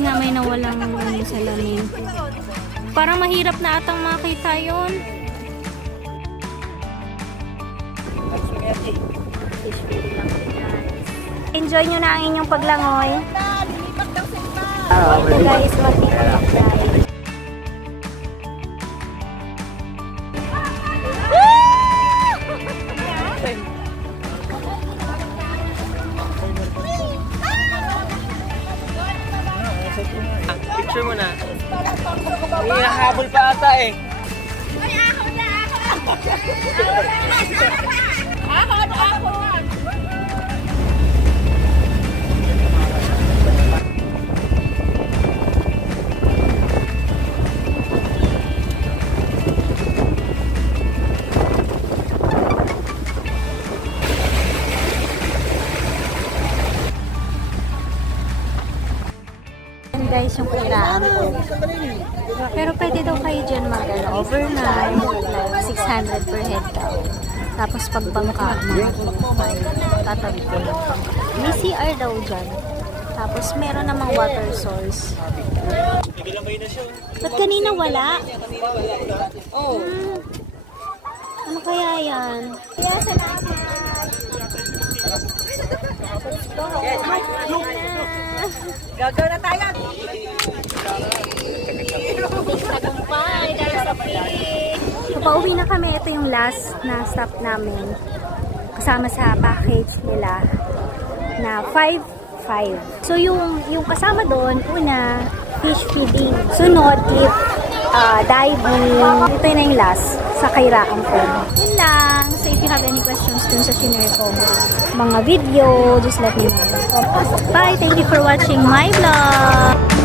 nga may nawalang salamin. Parang mahirap na atang makita yun. Enjoy nyo na ang inyong paglangoy. Ito guys, mag-tiktok guys. Picture mo na. May habol pa ata eh. Ay, ako na, ako! Ako! Guys, yung kiraan ko. Pero pwede daw kayo dyan overnight, like 600 per head daw. Tapos pag bangka, tatabi ko lang. May CR daw dyan. Tapos meron namang water source. Ba't kanina wala? Oh. Ano kaya yan? Kaya salamat. Gagaw na tayo. Tagumpay dahil sa beach. So, pauwi na kami. Ito yung last na stop namin. Kasama sa package nila na 5-5. So, yung kasama doon, una, fish feeding. Sunod, diving. Ito na yung last sa kairaan ko. Yun lang. So, if you have any questions dun sa shinare ko, mga video, just let me know. Bye! Thank you for watching my vlog!